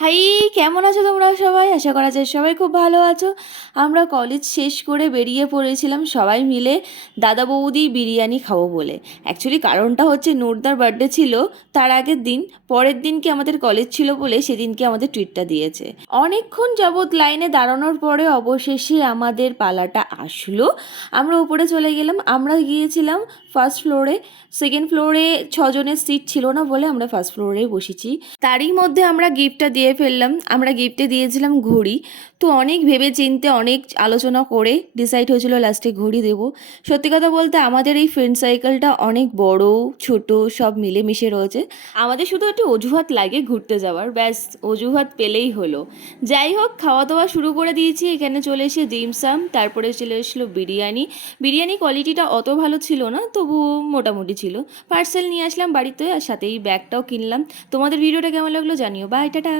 High, কেমন আছো তোমরা সবাই? আশা করা যায় সবাই খুব ভালো আছো। আমরা কলেজ শেষ করে বেরিয়ে পড়েছিলাম সবাই মিলে দাদা বৌদি বিরিয়ানি খাবো বলে। অ্যাকচুয়ালি কারণটা হচ্ছে নূরদার বার্থডে ছিল তার আগের দিন, পরের দিনকে আমাদের কলেজ ছিল বলে সেদিনকে আমাদের ট্রিটটা দিয়েছে। অনেকক্ষণ যাবৎ লাইনে দাঁড়ানোর পরে অবশেষে আমাদের পালাটা আসলো। আমরা উপরে চলে গেলাম। আমরা গিয়েছিলাম ফার্স্ট ফ্লোরে। সেকেন্ড ফ্লোরে ছজনের সিট ছিল না বলে আমরা ফার্স্ট ফ্লোরেই বসেছি। তারই মধ্যে আমরা গিফটটা দিয়ে ফেললাম। আমরা গিফটে দিয়েছিলাম ঘড়ি। তো অনেক ভেবে চিন্তে অনেক আলোচনা করে ডিসাইড হয়েছিল লাস্টে ঘড়ি দেবো। সত্যি কথা বলতে আমাদের এই ফ্রেন্ড সাইকেলটা অনেক বড় ছোট সব মিলেমিশে রয়েছে। আমাদের শুধু একটু অজুহাত লাগে ঘুরতে যাওয়ার, ব্যাস অজুহাত পেলেই হলো। যাই হোক, খাওয়া দাওয়া শুরু করে দিয়েছি। এখানে চলে এসে ডিমসাম, তারপরে চলে এসলো বিরিয়ানি। বিরিয়ানি কোয়ালিটিটা অত ভালো ছিল না, তবু মোটামুটি ছিল। পার্সেল নিয়ে আসলাম বাড়িতে, আর সাথেই ব্যাগটাও কিনলাম। তোমাদের ভিডিওটা কেমন লাগলো জানিও। Bye, tata.